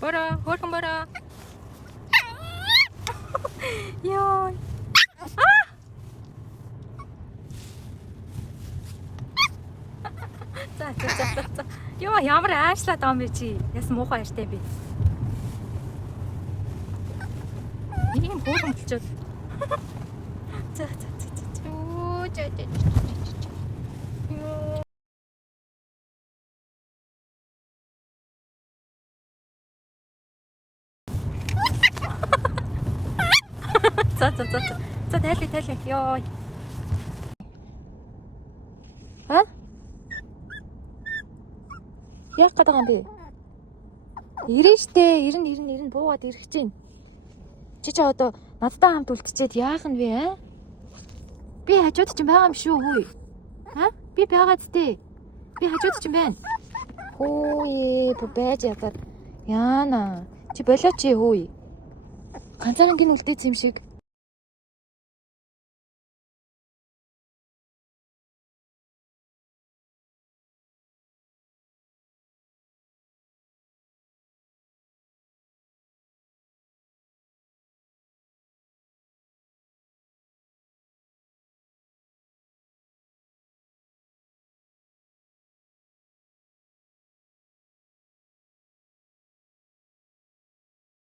Бороо, хөөрхөн бороо. Яа. За. Йоо, ямар аашлаад байгаа юм бэ чи? Яс муухай хайртай би. Ийм хөөрхөн болчиход. За. Оо, за. Йоо. За, тайлаа. Йоо. А? Яах гээд байгаа юм бэ? Ирэн штэ. Ирэн буугаад ирэх чинь. Чи одоо надтай хамт үлдчихэд яах нь вэ, аа? Би хажууд чинь байгаа юм шүү хөөе. Аа? Би байгаа зү. Би хажууд чинь байна. Хөөе, байж ядаад. Яана. Чи болооч хөөе. Ганцаараа гин үлдээц юм шиг.